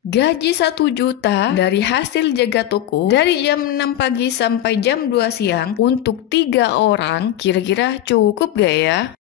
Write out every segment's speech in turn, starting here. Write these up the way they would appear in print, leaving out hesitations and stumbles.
Gaji 1 juta dari hasil jaga toko dari jam 6 pagi sampai jam 2 siang untuk 3 orang, kira-kira cukup gak ya?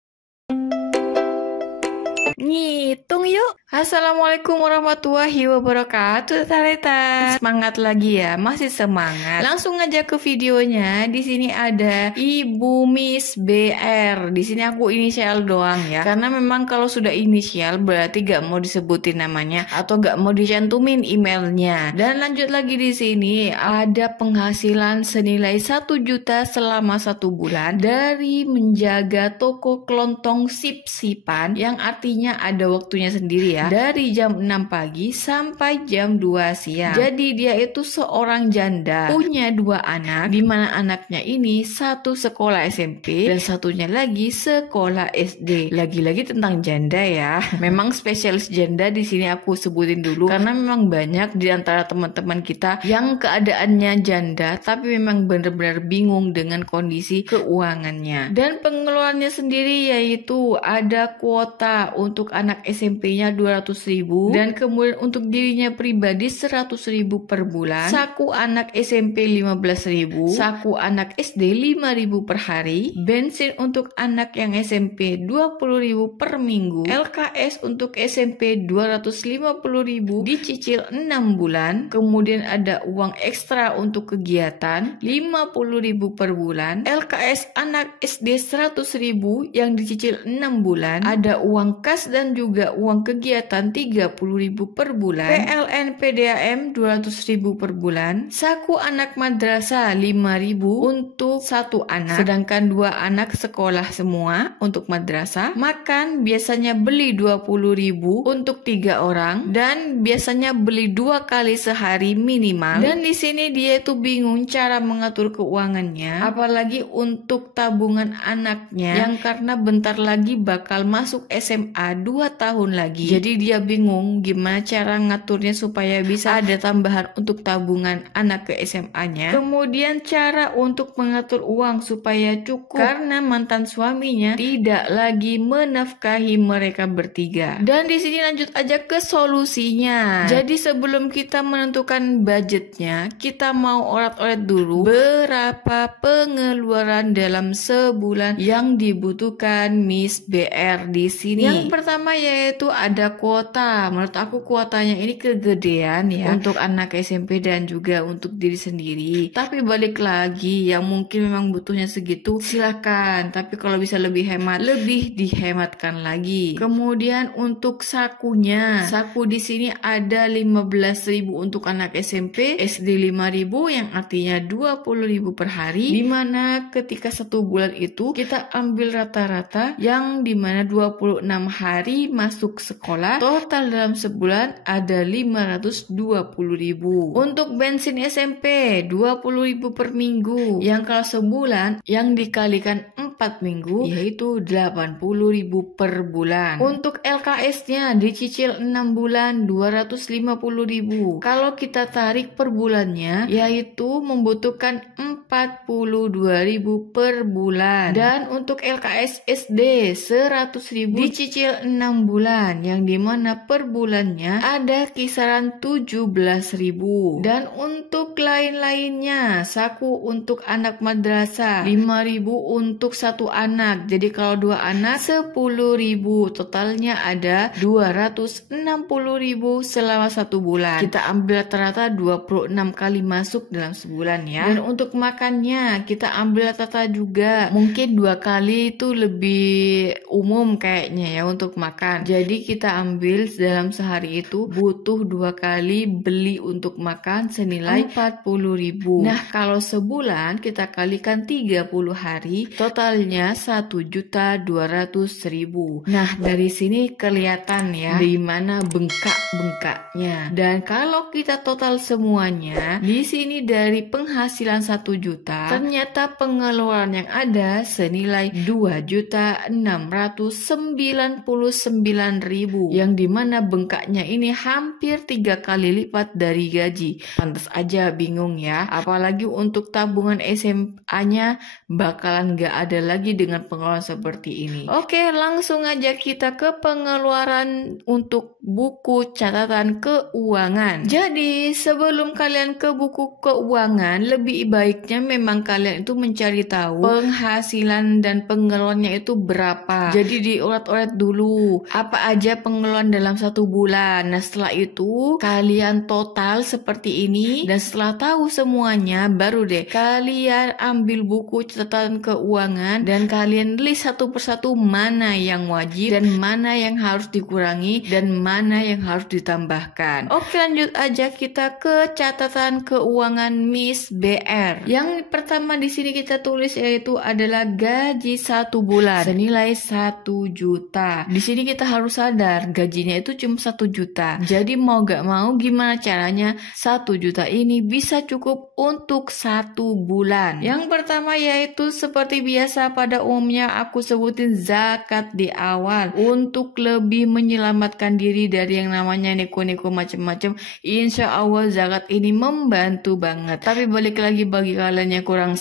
Ngitung yuk. Assalamualaikum warahmatullahi wabarakatuh, Talita. Semangat lagi ya, masih semangat. Langsung aja ke videonya. Di sini ada Ibu Miss BR. Di sini aku inisial doang ya, karena memang kalau sudah inisial berarti gak mau disebutin namanya atau gak mau dicantumin emailnya. Dan lanjut lagi di sini ada penghasilan senilai 1 juta selama 1 bulan dari menjaga toko kelontong sip-sipan, yang artinya ada waktunya sendiri ya, dari jam 6 pagi sampai jam 2 siang. Jadi dia itu seorang janda, punya 2 anak, di mana anaknya ini satu sekolah SMP dan satunya lagi sekolah SD. Lagi-lagi tentang janda ya. Memang spesialis janda di sini aku sebutin dulu karena memang banyak di antara teman-teman kita yang keadaannya janda tapi memang benar-benar bingung dengan kondisi keuangannya. Dan pengeluarannya sendiri yaitu ada kuota untuk anak SMP-nya 200.000 dan kemudian untuk dirinya pribadi 100.000 per bulan, saku anak SMP 15.000, saku anak SD 5.000 per hari, bensin untuk anak yang SMP 20.000 per minggu, LKS untuk SMP 250.000 dicicil 6 bulan, kemudian ada uang ekstra untuk kegiatan 50.000 per bulan, LKS anak SD 100.000 yang dicicil 6 bulan, ada uang kas dan juga uang kegiatan 30.000 per bulan, PLN PDAM 200.000 per bulan, saku anak madrasah 5.000 untuk 1 anak, sedangkan 2 anak sekolah semua untuk madrasah. Makan biasanya beli 20.000 untuk 3 orang dan biasanya beli 2 kali sehari minimal. Dan di sini dia itu bingung cara mengatur keuangannya, apalagi untuk tabungan anaknya yang karena bentar lagi bakal masuk SMA 2 tahun lagi. Jadi dia bingung gimana cara ngaturnya supaya bisa ada tambahan untuk tabungan anak ke SMA-nya. Kemudian cara untuk mengatur uang supaya cukup karena mantan suaminya tidak lagi menafkahi mereka bertiga. Dan di sini lanjut aja ke solusinya. Jadi sebelum kita menentukan budgetnya, kita mau orat-orat dulu berapa pengeluaran dalam sebulan yang dibutuhkan Miss BR di sini. Yang pertama yaitu ada kuota. Menurut aku kuotanya ini kegedean ya untuk anak SMP dan juga untuk diri sendiri. Tapi balik lagi, yang mungkin memang butuhnya segitu silakan. Tapi kalau bisa lebih hemat, lebih dihematkan lagi. Kemudian untuk sakunya, saku di sini ada 15.000 untuk anak SMP, SD 5.000 yang artinya 20.000 per hari. Dimana ketika 1 bulan itu kita ambil rata-rata yang dimana 26 hari masuk sekolah, total dalam sebulan ada 520.000. Untuk bensin SMP 20.000 per minggu, yang kalau sebulan yang dikalikan 4 minggu yaitu 80.000 per bulan. Untuk LKS-nya dicicil 6 bulan 250.000. Kalau kita tarik per bulannya yaitu membutuhkan 42.000 per bulan. Dan untuk LKS SD 100.000 dicicil 6 bulan, yang dimana per bulannya ada kisaran 17.000. Dan untuk lain-lainnya, saku untuk anak madrasah 5.000 untuk 1 anak. Jadi kalau 2 anak 10.000, totalnya ada 260.000 selama 1 bulan. Kita ambil rata-rata 26 kali masuk dalam sebulan ya. Dan untuk makannya kita ambil rata-rata juga, mungkin 2 kali itu lebih umum kayaknya ya untuk makan. Jadi kita ambil dalam sehari itu butuh 2 kali beli untuk makan senilai 40.000. Nah kalau sebulan kita kalikan 30 hari, totalnya 1.200.000. Nah dari sini kelihatan ya di mana bengkak-bengkaknya. Dan kalau kita total semuanya, di sini dari penghasilan 1 juta, ternyata pengeluaran yang ada senilai 2.690.000 49.000, yang dimana bengkaknya ini hampir 3 kali lipat dari gaji. Pantas aja bingung ya, apalagi untuk tabungan SMA-nya bakalan gak ada lagi dengan pengeluaran seperti ini. Oke, langsung aja kita ke pengeluaran untuk buku catatan keuangan. Jadi sebelum kalian ke buku keuangan, lebih baiknya memang kalian itu mencari tahu penghasilan dan pengeluarannya itu berapa. Jadi diurat-urat dulu apa aja pengeluaran dalam 1 bulan. Nah setelah itu kalian total seperti ini, dan setelah tahu semuanya baru deh kalian ambil buku catatan keuangan dan kalian list satu persatu mana yang wajib dan mana yang harus dikurangi dan mana yang harus ditambahkan. Oke, lanjut aja kita ke catatan keuangan Miss BR. Yang pertama di sini kita tulis yaitu adalah gaji 1 bulan senilai 1 juta. Di sini kita harus sadar gajinya itu cuma 1 juta. Jadi mau gak mau gimana caranya 1 juta ini bisa cukup untuk 1 bulan. Yang pertama yaitu seperti biasa pada umumnya aku sebutin zakat di awal untuk lebih menyelamatkan diri dari yang namanya neko-neko macam-macam. Insya Allah zakat ini membantu banget. Tapi balik lagi bagi kalian yang kurang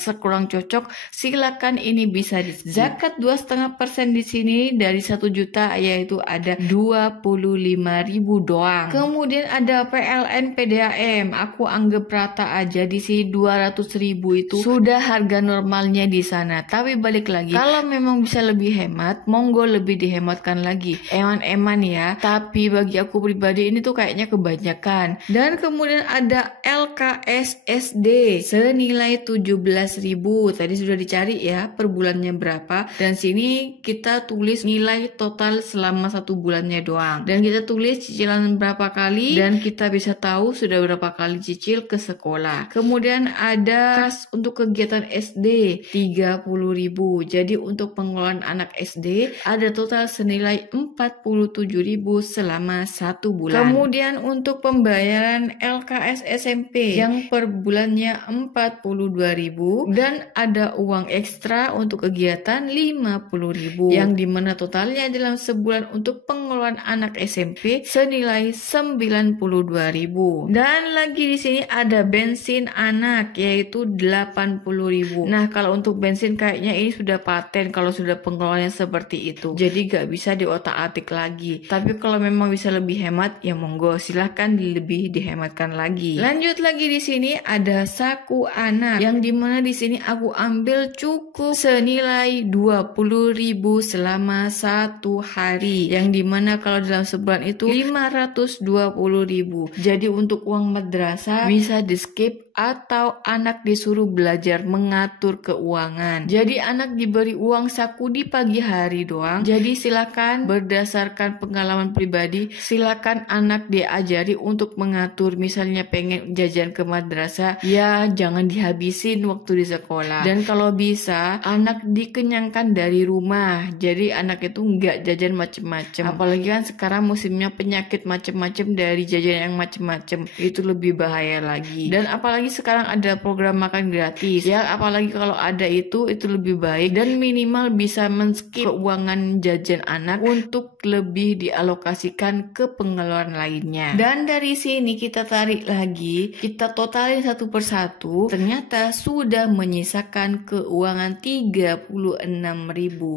cocok, silakan ini bisa di zakat 2,5% di sini dari 1 juta yaitu ada 25.000 doang. Kemudian ada PLN PDAM, aku anggap rata aja di sini 200.000 itu sudah harga normalnya di sana. Tapi balik lagi kalau memang bisa lebih hemat, monggo lebih dihematkan lagi. Eman-eman ya. Tapi bagi aku pribadi ini tuh kayaknya kebanyakan. Dan kemudian ada LKSSD senilai 17.000. Tadi sudah dicari ya per bulannya berapa. Dan sini kita tulis nilai total selama 1 bulannya doang. Dan kita tulis cicilan berapa kali dan kita bisa tahu sudah berapa kali cicil ke sekolah. Kemudian ada kas untuk kegiatan SD 30.000. Jadi untuk pengeluaran anak SD ada total senilai 47.000 selama 1 bulan. Kemudian untuk pembayaran LKS SMP yang per bulannya 42.000 dan ada uang ekstra untuk kegiatan 50.000 yang dimana totalnya dalam sebulan untuk pengeluaran anak SMP senilai 92.000. Dan lagi di sini ada bensin anak yaitu 80.000. Nah kalau untuk bensin kayaknya ini sudah paten kalau sudah pengeluarannya seperti itu. Jadi gak bisa diotak-atik lagi. Tapi kalau memang bisa lebih hemat ya monggo silahkan lebih dihematkan lagi. Lanjut lagi di sini ada saku anak yang dimana di sini aku ambil cukup senilai 20.000 selama 1 hari. Yang dimana kalau dalam sebulan itu 520.000. Jadi untuk uang madrasah bisa di skip atau anak disuruh belajar mengatur keuangan. Jadi anak diberi uang saku di pagi hari doang. Jadi silakan berdasarkan pengalaman pribadi, silakan anak diajari untuk mengatur. Misalnya pengen jajan ke madrasah, ya jangan dihabisin waktu di sekolah. Dan kalau bisa anak dikenyangkan dari rumah. Jadi anak itu nggak jajan macem-macem. Apalagi kan sekarang musimnya penyakit macem-macem dari jajan yang macem-macem. Itu lebih bahaya lagi. Dan apalagi sekarang ada program makan gratis ya, apalagi kalau ada itu lebih baik dan minimal bisa men-skip keuangan jajan anak untuk lebih dialokasikan ke pengeluaran lainnya. Dan dari sini kita tarik lagi, kita totalin satu persatu, ternyata sudah menyisakan keuangan 36.000.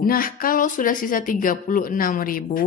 Nah kalau sudah sisa 36.000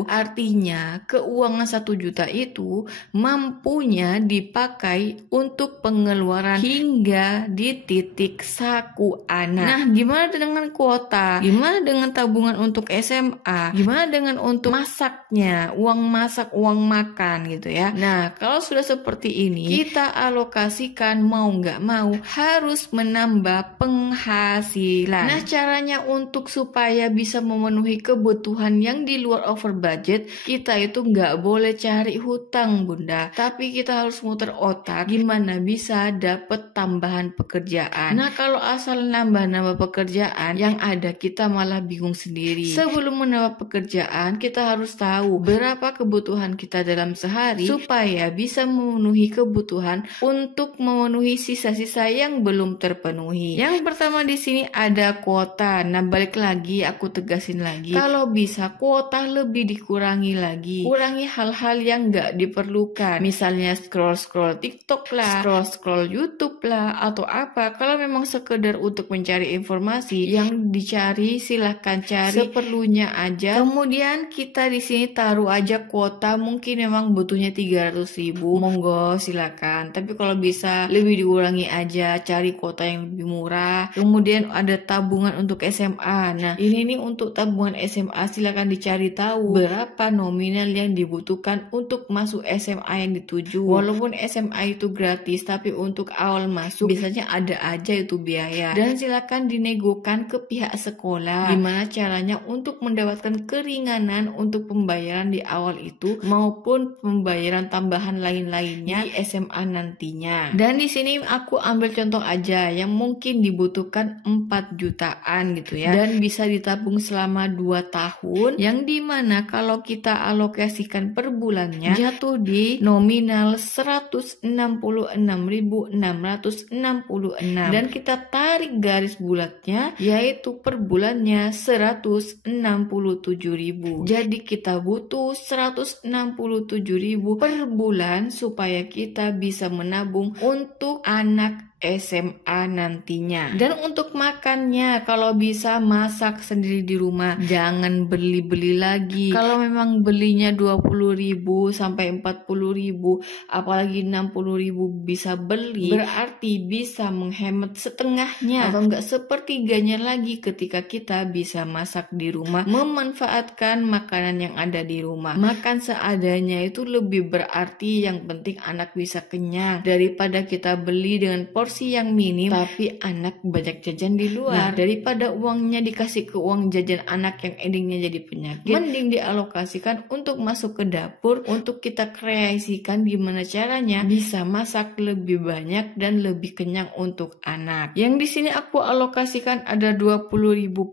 artinya keuangan 1 juta itu mampunya dipakai untuk pengeluaran hingga di titik saku anak. Nah, gimana dengan kuota? Gimana dengan tabungan untuk SMA? Gimana dengan untuk masaknya? Uang masak, uang makan gitu ya. Nah, kalau sudah seperti ini, kita alokasikan mau nggak mau harus menambah penghasilan. Nah, caranya untuk supaya bisa memenuhi kebutuhan yang di luar over budget, kita itu nggak boleh cari hutang, Bunda. Tapi kita harus muter otak gimana bisa dapat tambahan pekerjaan. Nah, kalau asal nambah-nambah pekerjaan, yang ada kita malah bingung sendiri. Sebelum menambah pekerjaan, kita harus tahu berapa kebutuhan kita dalam sehari supaya bisa memenuhi kebutuhan untuk memenuhi sisa-sisa yang belum terpenuhi. Yang pertama di sini ada kuota. Nah, balik lagi aku tegasin lagi, kalau bisa kuota lebih dikurangi lagi. Kurangi hal-hal yang nggak diperlukan. Misalnya scroll-scroll TikTok lah, scroll-scroll YouTube lah, atau apa. Kalau memang sekedar untuk mencari informasi, yang dicari silahkan cari seperlunya aja. Kemudian kita di sini taruh aja kuota, mungkin memang butuhnya 300.000, monggo silakan. Tapi kalau bisa lebih dikurangi aja, cari kuota yang lebih murah. Kemudian ada tabungan untuk SMA. Nah, ini nih untuk tabungan SMA silakan dicari tahu berapa nominal yang dibutuhkan untuk masuk SMA yang dituju. Walaupun SMA itu gratis, tapi untuk awal masuk biasanya ada aja itu biaya. Dan silakan dinegokan ke pihak sekolah gimana caranya untuk mendapatkan keringanan untuk pembayaran di awal itu maupun pembayaran tambahan lain-lainnya di SMA nantinya. Dan di sini aku ambil contoh aja yang mungkin dibutuhkan 4 jutaan gitu ya, dan bisa ditabung selama 2 tahun, yang dimana kalau kita alokasikan per bulannya jatuh di nominal 166.666, dan kita tarik garis bulatnya yaitu per bulannya 167.000. Jadi kita butuh 167.000 per bulan supaya kita bisa menabung untuk anak SMA nantinya. Dan untuk makannya, kalau bisa masak sendiri di rumah, jangan beli-beli lagi. Kalau memang belinya 20.000 sampai 40.000, apalagi 60.000 bisa beli, berarti bisa menghemat setengahnya atau enggak sepertiganya lagi ketika kita bisa masak di rumah, memanfaatkan makanan yang ada di rumah. Makan seadanya itu lebih berarti, yang penting anak bisa kenyang daripada kita beli dengan porsi yang minim tapi anak banyak jajan di luar. Nah, daripada uangnya dikasih ke uang jajan anak yang endingnya jadi penyakit, mending dialokasikan untuk masuk ke dapur, untuk kita kreasikan gimana caranya bisa masak lebih banyak dan lebih kenyang untuk anak. Yang di sini aku alokasikan ada 20.000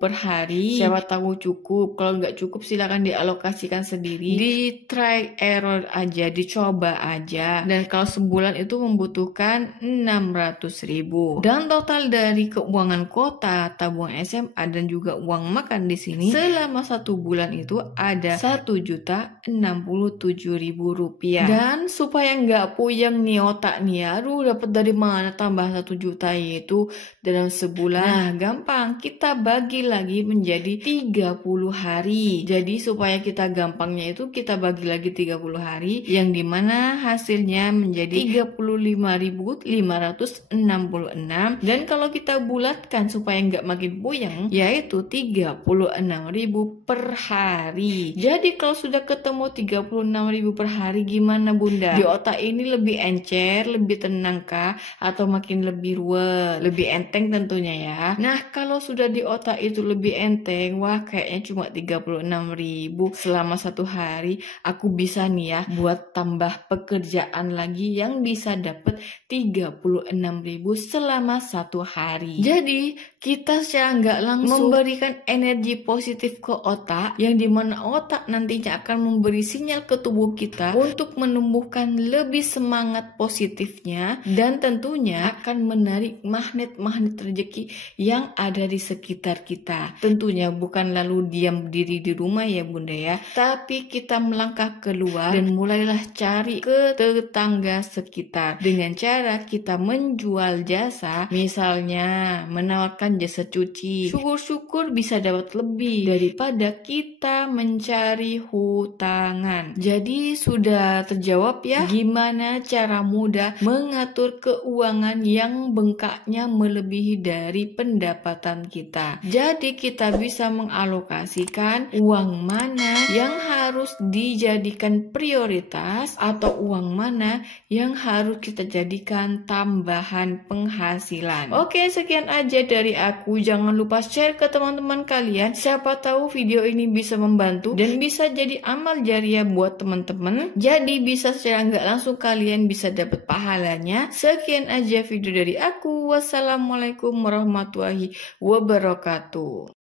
per hari. Siapa tahu cukup, kalau nggak cukup silakan dialokasikan sendiri. Di try error aja, dicoba aja. Dan kalau sebulan itu membutuhkan 600.000. Dan total dari keuangan kota, tabungan SMA dan juga uang makan di sini selama 1 bulan itu ada 1.067.000 rupiah. Dan supaya nggak puyeng nih otak nih, aduh dapat dari mana tambah 1 juta itu dalam sebulan. Nah, gampang, kita bagi lagi menjadi 30 hari. Jadi supaya kita gampangnya itu kita bagi lagi 30 hari, yang dimana hasilnya menjadi 35.566. Dan kalau kita bulatkan supaya nggak makin puyeng, yaitu 36.000 per hari. Jadi kalau sudah ketemu 36.000 per hari, gimana bunda? Di otak ini lebih encer, lebih tenang kah? Atau makin lebih ruwet? Lebih enteng tentunya ya. Nah, kalau sudah di otak itu lebih enteng, wah kayaknya cuma 36.000 selama 1 hari, aku bisa nih ya buat tambah pekerjaan lagi yang bisa dapat 36.000 selama 1 hari. Jadi kita secara nggak langsung memberikan energi positif ke otak, yang dimana otak nantinya akan memberi sinyal ke tubuh kita untuk menumbuhkan lebih semangat positifnya, dan tentunya akan menarik magnet-magnet rezeki yang ada di sekitar kita. Tentunya bukan lalu diam diri di rumah ya bunda ya, tapi kita melangkah keluar dan mulailah cari ke tetangga sekitar dengan cara kita menjual jasa, misalnya menawarkan jasa cuci. Syukur-syukur bisa dapat lebih daripada kita mencari hutangan. Jadi sudah terjawab ya gimana cara mudah mengatur keuangan yang bengkaknya melebihi dari pendapatan kita. Jadi kita bisa mengalokasikan uang mana yang harus dijadikan prioritas atau uang mana yang harus kita jadikan tambahan tambahan penghasilan. Oke, sekian aja dari aku. Jangan lupa share ke teman-teman kalian. Siapa tahu video ini bisa membantu dan bisa jadi amal jariah buat teman-teman. Jadi bisa secara nggak langsung kalian bisa dapat pahalanya. Sekian aja video dari aku. Wassalamualaikum warahmatullahi wabarakatuh.